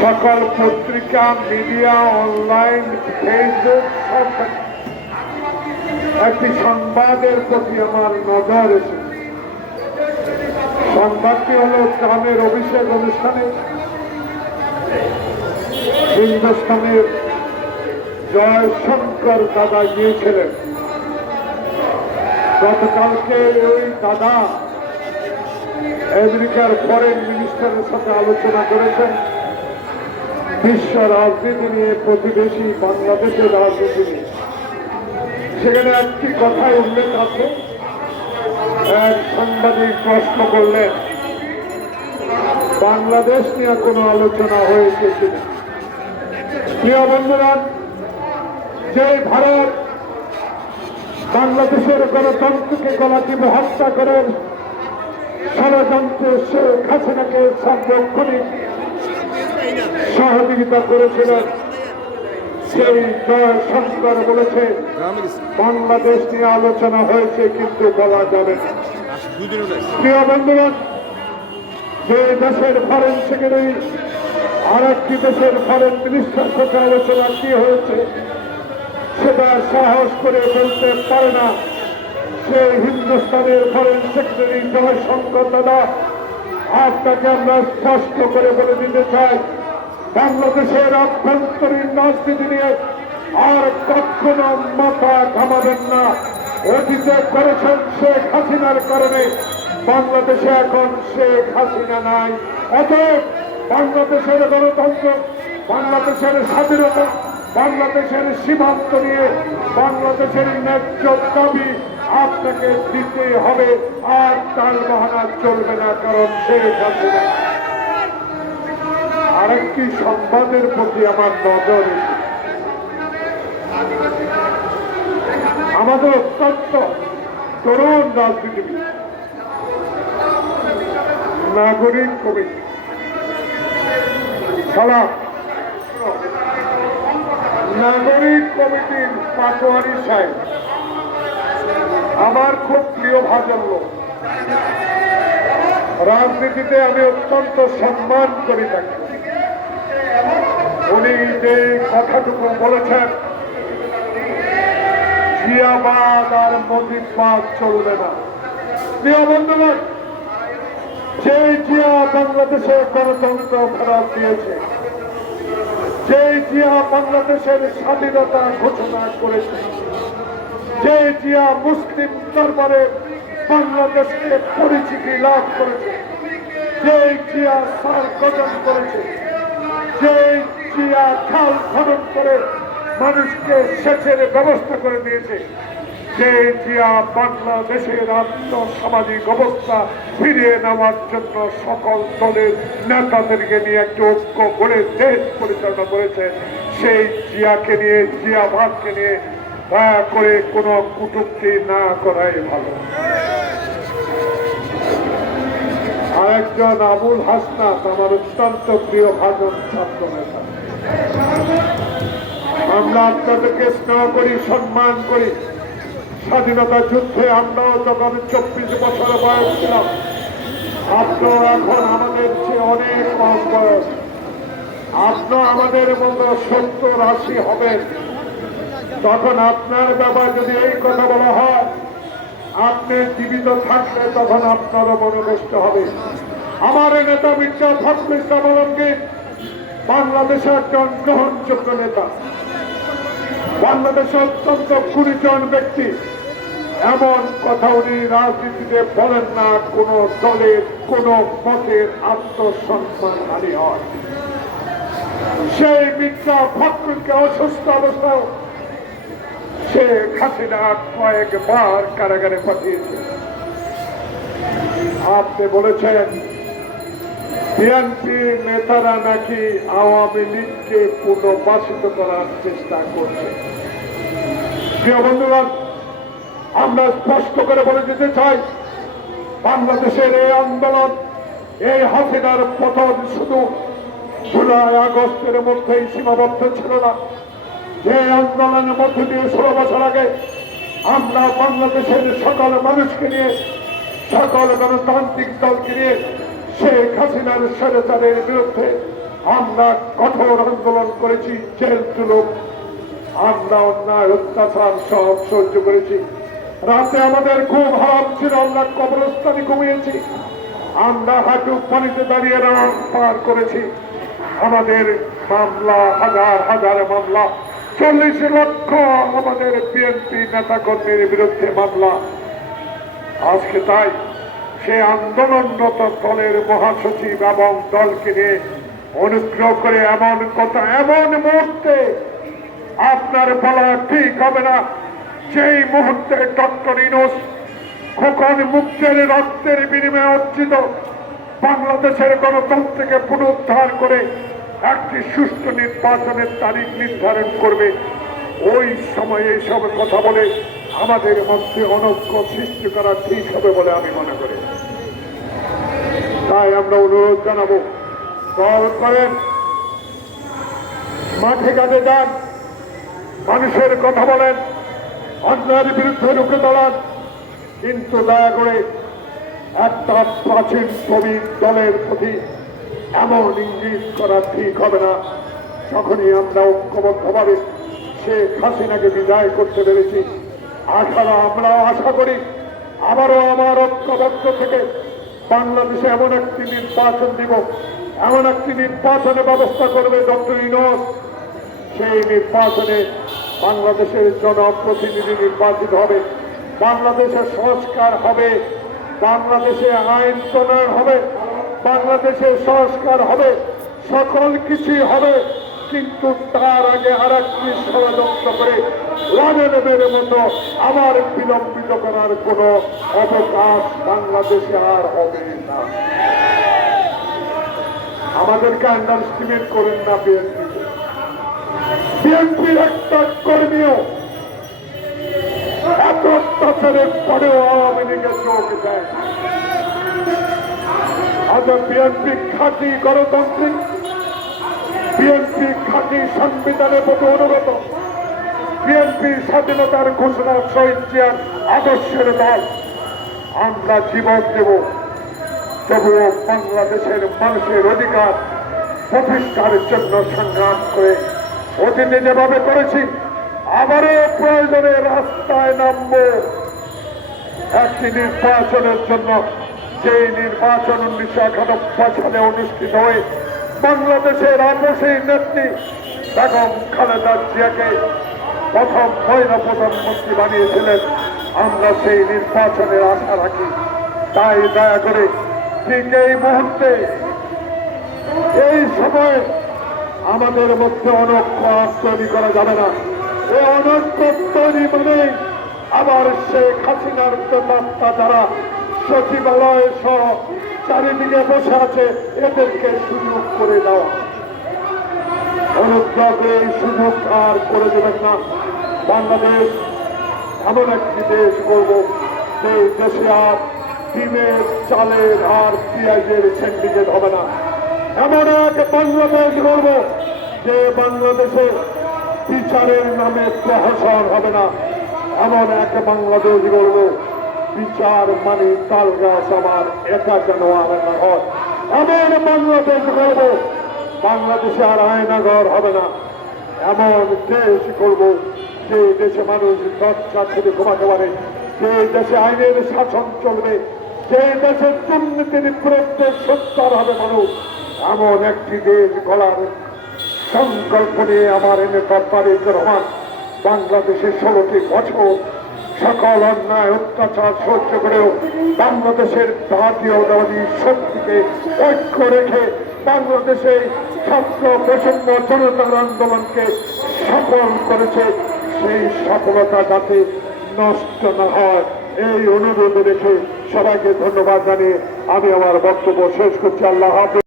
সকল পত্রিকা, media, online, Facebook সব একটি সংবাদের প্রতি আমার নজর এসেছে। সংবাদটি হল ট্রাম্পের অভিষেক অনুষ্ঠানে হিন্দুস্তানের জয়শঙ্কর দাদা গিয়েছিলেন। গতকালকে ওই দাদা আমেরিকার ফরেন মিনিস্টারের সাথে আলোচনা করেছেন বিশ্ব রাজনীতি নিয়ে, প্রতিবেশী বাংলাদেশের রাজনীতি নিয়ে। সেখানে একটি কথায় উল্লেখ আছে, এক সাংবাদিক প্রশ্ন করলেন বাংলাদেশ নিয়ে কোনো আলোচনা হয়েছে কিনা। প্রিয় বন্ধুরা, যে ভারত বাংলাদেশের গণতন্ত্রকে গলাটিপে হত্যা করে ষড়যন্ত্র শেখ হাসিনাকে সার্বক্ষণিক সহযোগিতা করেছিলেন, সেই জয়শঙ্কর বলেছে বাংলাদেশ নিয়ে আলোচনা হয়েছে কিন্তু বলা যাবে না। প্রিয় বন্ধুগণ, যে দেশের ফরেন সেক্রেটারি আর একটি দেশের ফরেন মিনিস্টার সাথে আলোচনা কি হয়েছে সেটা সাহস করে বলতে পারে না সেই হিন্দুস্তানের ফরেন সেক্রেটারি জয়শঙ্কর দাদা। আপনাকে আমরা স্পষ্ট করে বলে দিতে চাই, বাংলাদেশের অভ্যন্তরীণ রাজনীতি নিয়ে আর কখনো মাথা ঘামাবেন না। অতীতে করেছেন শেখ হাসিনার কারণে, বাংলাদেশে এখন শেখ হাসিনা নাই। অতএব বাংলাদেশের গণতন্ত্র, বাংলাদেশের স্বাধীনতা, বাংলাদেশের সীমান্ত নিয়ে বাংলাদেশের ন্যায্য দাবি আপনাকে দিতে হবে। আর তার বাহানা চলবে না, কারণ শেখ হাসিনা। আরেকটি সংবাদের প্রতি আমার নজর এসেছে। আমাদের অত্যন্ত তরুণ রাজনীতিবিদ নাগরিক কমিটি নাগরিক কমিটির পাটোয়ারি সাহেব আমার খুব প্রিয় ভাজন লোক। রাজনীতিতে আমি অত্যন্ত সম্মান করি থাকি। উনি যে কথাটুকু বলেছেন, জিয়াবাদ আর মোদিবাদ চলবে না। প্রিয় বন্ধুগণ, যে জিয়া বাংলাদেশে গণতন্ত্র ফেরত দিয়েছে, যে জিয়া বাংলাদেশের স্বাধীনতা ঘোষণা করেছে, যে জিয়া মুসলিম দরবারে বাংলাদেশকে পরিচিতি লাভ করেছে, যে জিয়া সার গঠন করেছে, যে জিয়া খাল খনন করে মানুষকে সেচের ব্যবস্থা করে দিয়েছে, যে জিয়া বাংলাদেশের আর্থসামাজিক অবস্থা ফিরিয়ে নেওয়ার জন্য সকল দলের নেতাদেরকে নিয়ে একটি ঐক্য গড়ে দেশ পরিচালনা করেছে, সেই জিয়াকে নিয়ে, জিয়াবাদকে নিয়ে দয়া করে কোনো কটূক্তি না করাই ভালো। আরেকজন আবুল হাসনাত আমার অত্যন্ত প্রিয় ভাজন ছাত্র নেতা। আমরা আপনাদেরকে স্নেহ করি, সম্মান করি। স্বাধীনতা যুদ্ধে আমরাও যখন 24 বছর বয়স ছিলাম, আপনারা এখন আমাদের চেয়ে অনেক কম বয়স। আপনার আমাদের মতো 70-80 হবেন। তখন আপনার ব্যাপারে যদি এই কথা বলা হয়, আপনি জীবিত থাকলে তখন আপনারও মনে কষ্ট হবে। আমার নেতা মির্জা ফখরুল ইসলাম আলমগীর বাংলাদেশের একজন গ্রহণযোগ্য নেতা, বাংলাদেশের অত্যন্ত গুণীজন ব্যক্তি। এমন কথা উনি রাজনীতিতে বলেন না কোন দলের কোন মতের আত্মসম্মান হানি হয়। সেই মির্জা ফখরুলকে অসুস্থ অবস্থায় শেখ হাসিনা কয়েকবার কারাগারে পাঠিয়েছে। আপনি বলেছেন বিএনপির নেতারা নাকি আওয়ামী লীগকে পুনর্বাসিত করার চেষ্টা করছে। প্রিয় বন্ধুগণ, আমরা স্পষ্ট করে বলে দিতে চাই, বাংলাদেশের এই আন্দোলন, এই হাসিনার পতন শুধু জুলাই আগস্টের মধ্যেই সীমাবদ্ধ ছিল না। যে আন্দোলনের মধ্যে দিয়ে 16 বছর আগে আমরা বাংলাদেশের সকল মানুষকে নিয়ে, সকল গণতান্ত্রিক দলকে নিয়ে শেখ হাসিনার স্বৈরাচারের বিরুদ্ধে আমরা কঠোর আন্দোলন করেছি, জেল তুলুক, আমরা অন্যায় অত্যাচার সব সহ্য করেছি। রাতে আমাদের ঘুম হারাম ছিল, আমরা কবরস্থানে ঘুমিয়েছি, আমরা হাঁটু পানিতে দাঁড়িয়ে রাত পার করেছি। আমাদের মামলা হাজার হাজার মামলা, 40 লক্ষ আমাদের বিএনপি নেতা কর্মীর বিরুদ্ধে মামলা। আজকে তাই সে আন্দোলনরত দলের মহাসচিব এবং দলকে নিয়ে অনুগ্রহ করে এমন কথা, এমন মুহূর্তে আপনার বলা ঠিক হবে না যেই মুহূর্তে ডক্টর ইউনূস খোকন মুক্তের রক্তের বিনিময়ে অর্জিত বাংলাদেশের গণতন্ত্রকে পুনরুদ্ধার করে একটি সুষ্ঠু নির্বাচনের তারিখ নির্ধারণ করবে, ওই সময়ে এইসব কথা বলে আমাদের মধ্যে অনৈক্য সৃষ্টি করা ঠিক হবে বলে আমি মনে করি। তাই আমরা অনুরোধ জানাবো, দল করেন, মাঠে ঘাটে যান, মানুষের কথা বলেন, অন্যায়ের বিরুদ্ধে রুখে দাঁড়ান, কিন্তু দয়া করে একটা প্রাচীন শ্রমিক দলের প্রতি এমন ইঙ্গিত করা ঠিক হবে না। যখনই আমরা ঐক্যবদ্ধভাবে শেখ হাসিনাকে বিদায় করতে পেরেছি, আমরা আশা করি আবারও আমার ঐক্যবদ্ধ থেকে বাংলাদেশে এমন একটি নির্বাচন দিব, এমন একটি নির্বাচনের ব্যবস্থা করবে ডক্টর ইউনূস। সেই নির্বাচনে বাংলাদেশের জনপ্রতিনিধি নির্বাচিত হবে, বাংলাদেশের সংস্কার হবে, বাংলাদেশে আইন প্রণয়ন হবে, বাংলাদেশের সংস্কার হবে, সকল কিছুই হবে। কিন্তু তার আগে আর একটি ষড়যন্ত্র করে রাজনীতির মতো আবার বিলম্বিত করার কোন অবকাশ বাংলাদেশে আর হবে না। আমাদেরকে আন্ডারস্টিমেট করেন না। বিএনপির একটা কর্মীও এত অত্যাচারের পরেও আওয়ামী লীগের যোগ দেয়। আজ বিএনপি খাঁটি গণতান্ত্রিক, বিএনপি খাঁটি সংবিধানের প্রতি অনুগত, বিএনপি স্বাধীনতার ঘোষণা শহীদ জিয়ার আদর্শের দল। আমরা জীবন দেব, তবুও বাংলাদেশের মানুষের অধিকার প্রতিষ্ঠার জন্য সংগ্রাম করে অতীতে যেভাবে করেছি আবারও প্রয়োজনে রাস্তায় নামব একটি নির্বাচনের জন্য, যে নির্বাচন 1991 সালে অনুষ্ঠিত হয়ে বাংলাদেশের আপসী নেত্রী বেগম খালেদা জিয়াকে প্রথম মহিলা প্রধানমন্ত্রী বানিয়েছিলেন। আমরা সেই নির্বাচনের আশা রাখি। তাই দয়া করে ঠিক এই মুহূর্তে, এই সময় আমাদের মধ্যে অনৈক্য তৈরি করা যাবে না। এই অনৈক্য তৈরি মানে আবার শেখ হাসিনার প্রেতাত্মা যারা সচিবালয় সহ চারিদিকে বসে আছে এদেরকে সুযোগ করে দেওয়া। অনুগ্রহ এই সুযোগ আর করে দেবেন না। বাংলাদেশ এমন একটি দেশ করব যে দেশে আর ডিমের, চালের আর পেঁয়াজের সিন্ডিকেট হবে না। এমন এক বাংলাদেশ করব যে বাংলাদেশে বিচারের নামে প্রহসন হবে না। এমন এক বাংলাদেশ করব বিচার মানে তাল গাছ আমার একা জানোয়ার না হয়। এমন বাংলাদেশ করব বাংলাদেশে আর আয়নাঘর হবে না। এমন দেশ করব যে দেশে মানুষ দরজা থেকে ঘুমাতে পারে, যে দেশে আইনের শাসন চলবে, যে দেশে দুর্নীতির বিরুদ্ধে সোচ্চার হবে মানুষ। এমন একটি দেশ গড়ার সংকল্প নিয়ে আমার নেতা তারেক রহমান বাংলাদেশের 16টি বছর সকল অন্যায় অত্যাচার সহ্য করেও বাংলাদেশের জাতীয়তাবাদী শক্তিকে ঐক্য রেখে বাংলাদেশে ছাত্র বৈষম্য জনতার আন্দোলনকে সফল করেছে। সেই সফলতা যাতে নষ্ট না হয় এই অনুরোধ রেখে সবাইকে ধন্যবাদ জানিয়ে আমি আমার বক্তব্য শেষ করছি। আল্লাহ হাফেজ।